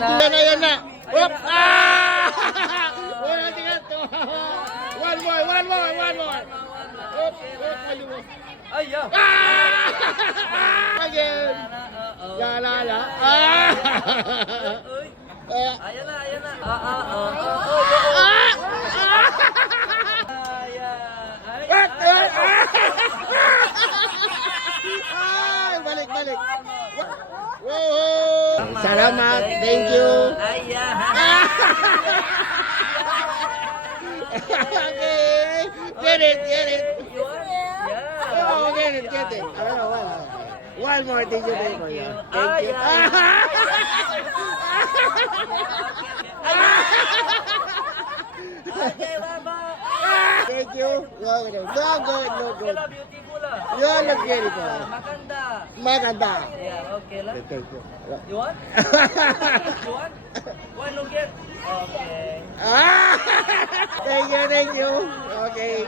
Yan na. Whoop! Ah! Wala tingnan to. One more. Whoop! Maluwag. Ay, yeah. Again. Yalala. Ayan na. Ay, balik. Wow! Salamat. Thank you. Ayan. Okay. Get it. Yeah. Oh, get it. One more. Thank you. Thank you. Okay, bye-bye. Thank you. No good. Beautiful ah. You look beautiful. Maganda. Yeah, okay lang. Thank you. You want? Why no get? Okay. Thank you. Okay.